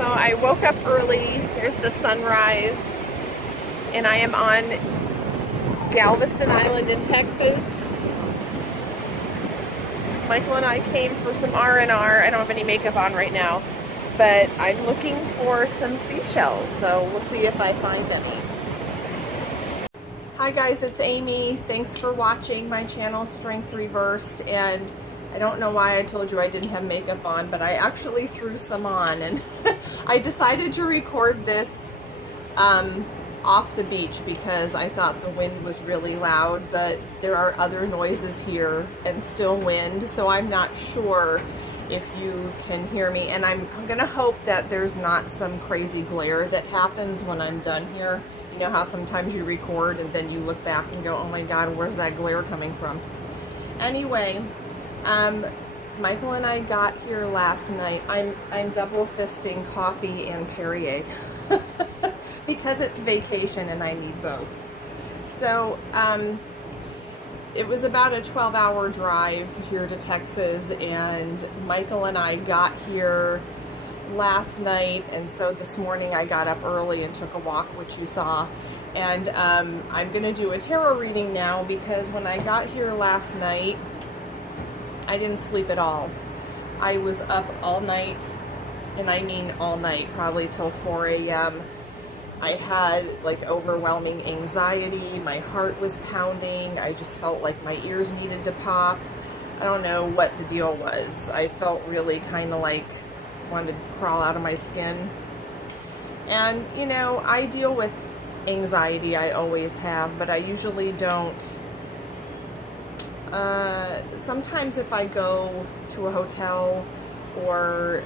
So I woke up early, there's the sunrise, and I am on Galveston Island in Texas. Michael and I came for some R&R. I don't have any makeup on right now, but I'm looking for some seashells, so we'll see if I find any. Hi guys, it's Amy. Thanks for watching my channel, Strength Reversed, and I don't know why I told you I didn't have makeup on, but I actually threw some on, and I decided to record this off the beach because I thought the wind was really loud, but there are other noises here and still wind, so I'm not sure if you can hear me, and I'm gonna hope that there's not some crazy glare that happens when I'm done here. You know how sometimes you record and then you look back and go, oh my god, where's that glare coming from? Anyway, Michael and I got here last night. I'm double fisting coffee and Perrier because it's vacation and I need both. So it was about a 12-hour drive here to Texas, and Michael and I got here last night, and so this morning I got up early and took a walk, which you saw, and I'm gonna do a tarot reading now because when I got here last night I didn't sleep at all. I was up all night, and I mean all night, probably till 4 a.m. I had like overwhelming anxiety, my heart was pounding, I just felt like my ears needed to pop. I don't know what the deal was. I felt really kind of like wanted to crawl out of my skin. And you know, I deal with anxiety, I always have, but I usually don't. Sometimes if I go to a hotel or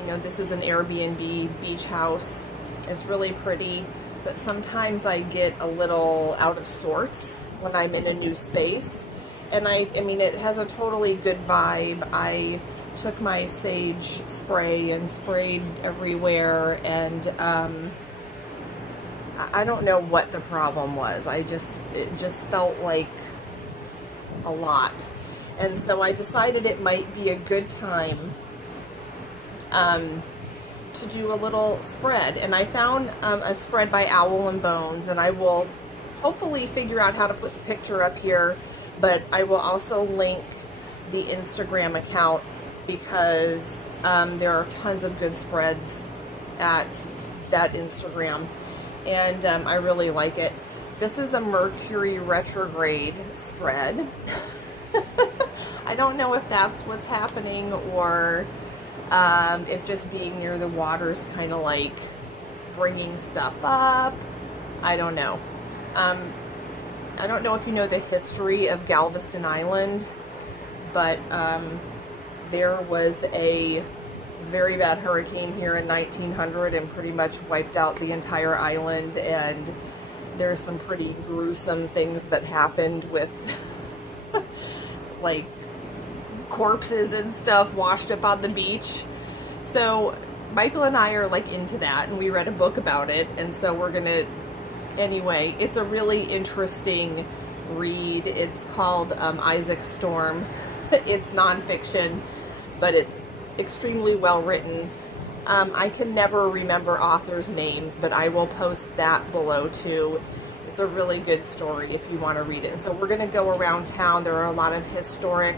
you know, this is an Airbnb beach house, it's really pretty, but sometimes I get a little out of sorts when I'm in a new space, and I mean, it has a totally good vibe. I took my sage spray and sprayed everywhere, and I don't know what the problem was. It just felt like a lot, and so I decided it might be a good time to do a little spread, and I found a spread by Owl and Bones, and I will hopefully figure out how to put the picture up here, but I will also link the Instagram account because there are tons of good spreads at that Instagram, and I really like it. This is a Mercury retrograde spread. I don't know if that's what's happening, or if just being near the water's kind of like bringing stuff up. I don't know. I don't know if you know the history of Galveston Island, but there was a very bad hurricane here in 1900 and pretty much wiped out the entire island, and there's some pretty gruesome things that happened with like corpses and stuff washed up on the beach. So Michael and I are like into that, and we read a book about it, and so we're gonna, anyway, it's a really interesting read. It's called Isaac Storm. It's nonfiction, but it's extremely well written. I can never remember authors' names, but I will post that below too. It's a really good story if you want to read it. So we're going to go around town. There are a lot of historic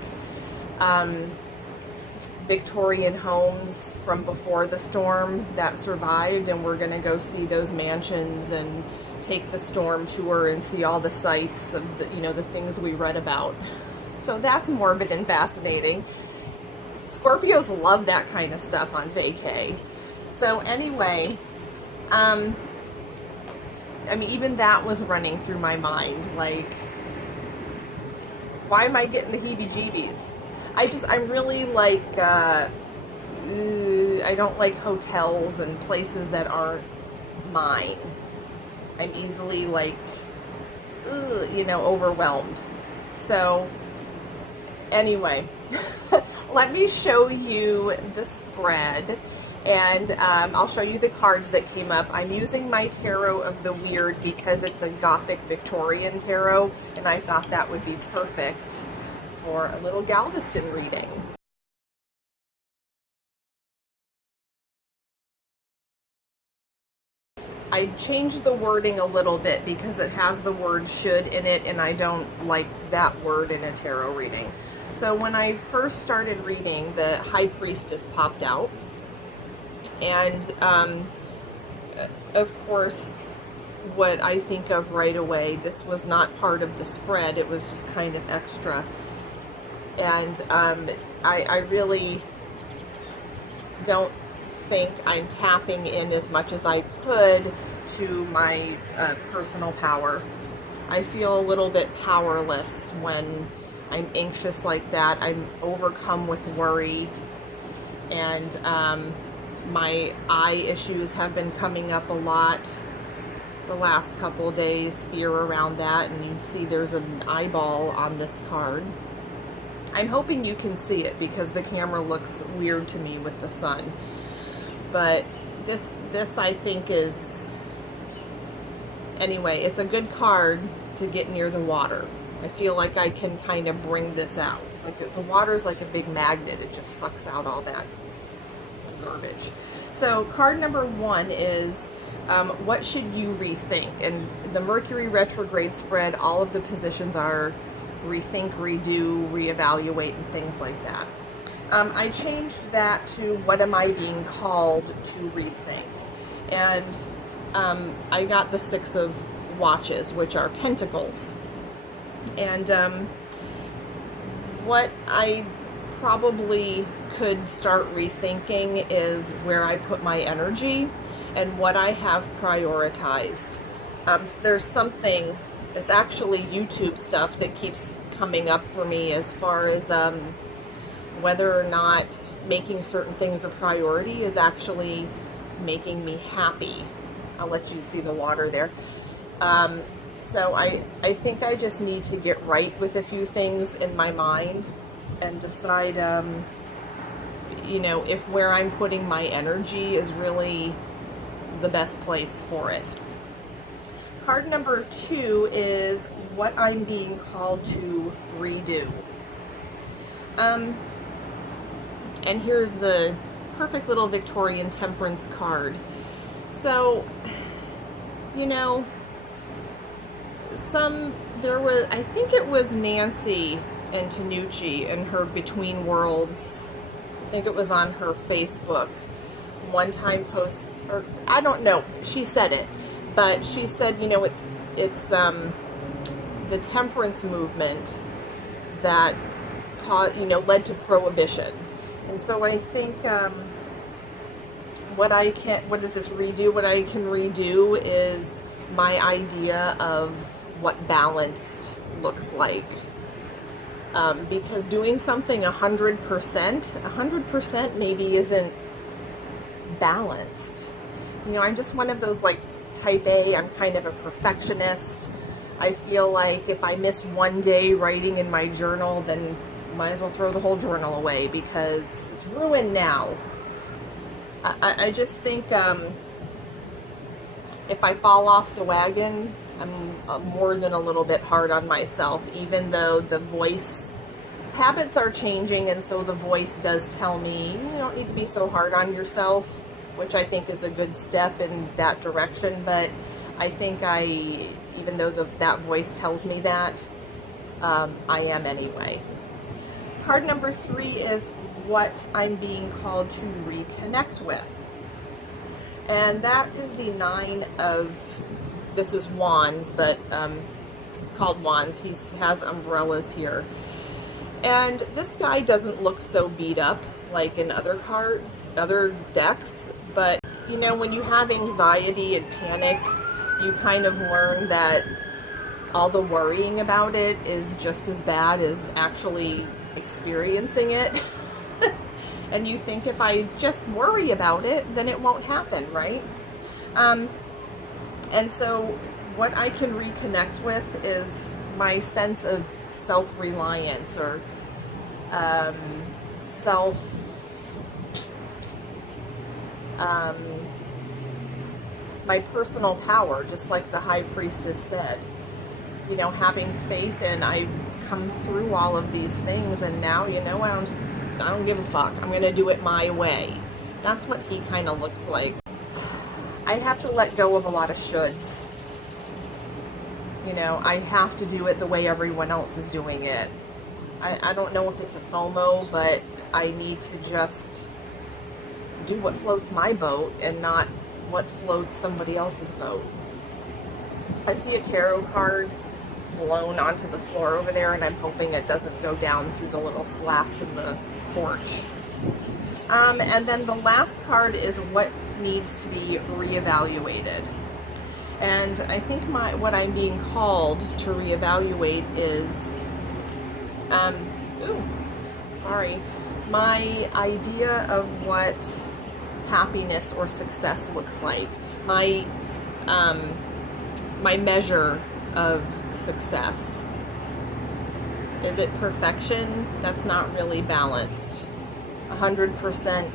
Victorian homes from before the storm that survived, and we're going to go see those mansions and take the storm tour and see all the sights of the, you know, the things we read about. So that's morbid and fascinating. Scorpios love that kind of stuff on vacay. So anyway, I mean, even that was running through my mind, like, why am I getting the heebie-jeebies? I'm really like, I don't like hotels and places that aren't mine. I'm easily like, you know, overwhelmed. So anyway, let me show you the spread, and I'll show you the cards that came up. I'm using my Tarot of the Weird because it's a Gothic Victorian tarot, and I thought that would be perfect for a little Galveston reading. I changed the wording a little bit because it has the word should in it, and I don't like that word in a tarot reading. So when I first started reading, the High Priestess popped out. And, of course, what I think of right away, this was not part of the spread. It was just kind of extra. And I really don't think I'm tapping in as much as I could to my personal power. I feel a little bit powerless when I'm anxious like that. I'm overcome with worry, and my eye issues have been coming up a lot the last couple days, fear around that, and you can see there's an eyeball on this card. I'm hoping you can see it because the camera looks weird to me with the sun. But this I think is, anyway, it's a good card to get near the water. I feel like I can kind of bring this out. It's like the water's like a big magnet. It just sucks out all that garbage. So card number 1 is what should you rethink? And the Mercury retrograde spread, all of the positions are rethink, redo, reevaluate, and things like that. I changed that to what am I being called to rethink? And I got the 6 of Watches, which are Pentacles. And what I probably could start rethinking is where I put my energy and what I have prioritized. There's something, it's actually YouTube stuff that keeps coming up for me as far as whether or not making certain things a priority is actually making me happy. I'll let you see the water there. So I think I just need to get right with a few things in my mind and decide, you know, if where I'm putting my energy is really the best place for it. Card number 2 is what I'm being called to redo. And here's the perfect little Victorian Temperance card. So, you know, I think it was Nancy Antonucci in her Between Worlds, I think it was on her Facebook, one time post, or I don't know, she said it, but she said, you know, it's the temperance movement that led to prohibition. And so I think what I can redo is my idea of what balanced looks like. Because doing something 100% maybe isn't balanced. You know, I'm just one of those like type A, I'm kind of a perfectionist. I feel like if I miss one day writing in my journal, then might as well throw the whole journal away because it's ruined now. I just think if I fall off the wagon, I'm more than a little bit hard on myself, even though the voice habits are changing, and so the voice does tell me you don't need to be so hard on yourself, which I think is a good step in that direction. But I think even though that voice tells me that, I am anyway. Card number 3 is what I'm being called to reconnect with. And that is the 9 of, this is Wands, but it's called Wands. He has umbrellas here. And this guy doesn't look so beat up like in other cards, other decks. But, you know, when you have anxiety and panic, you kind of learn that all the worrying about it is just as bad as actually experiencing it. And you think if I just worry about it, then it won't happen, right? And so what I can reconnect with is my sense of self-reliance, or my personal power, just like the High Priestess said. You know, having faith in I've come through all of these things, and now, you know, I don't give a fuck. I'm gonna do it my way. That's what he kind of looks like. I have to let go of a lot of shoulds. You know, I have to do it the way everyone else is doing it. I don't know if it's a FOMO, but I need to just do what floats my boat and not what floats somebody else's boat. I see a tarot card blown onto the floor over there, and I'm hoping it doesn't go down through the little slats in the porch. And then the last card is what needs to be reevaluated. And I think what I'm being called to reevaluate is, my idea of what happiness or success looks like. My measure of success. Is it perfection? That's not really balanced. 100%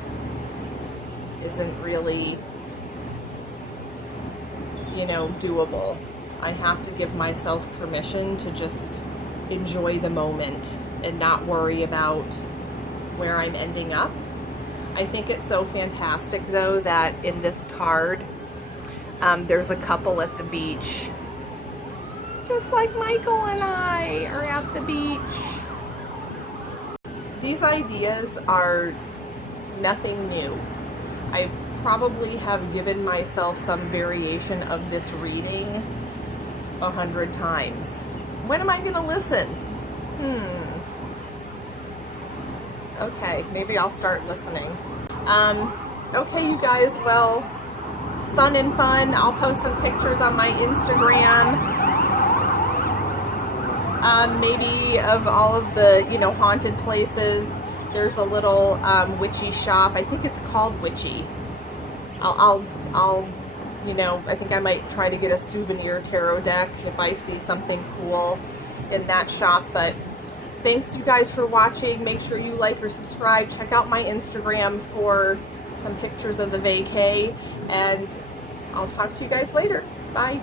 isn't really, you know, doable. I have to give myself permission to just enjoy the moment and not worry about where I'm ending up. I think it's so fantastic though that in this card there's a couple at the beach, just like Michael and I are at the beach. These ideas are nothing new. I probably have given myself some variation of this reading 100 times. When am I going to listen? Okay, maybe I'll start listening. Okay, you guys, well, sun and fun. I'll post some pictures on my Instagram. Maybe of all of the, you know, haunted places. There's a little witchy shop. I think it's called Witchy. I'll, you know, I think I might try to get a souvenir tarot deck if I see something cool in that shop. But thanks you guys for watching. Make sure you like or subscribe. Check out my Instagram for some pictures of the vacay. And I'll talk to you guys later. Bye.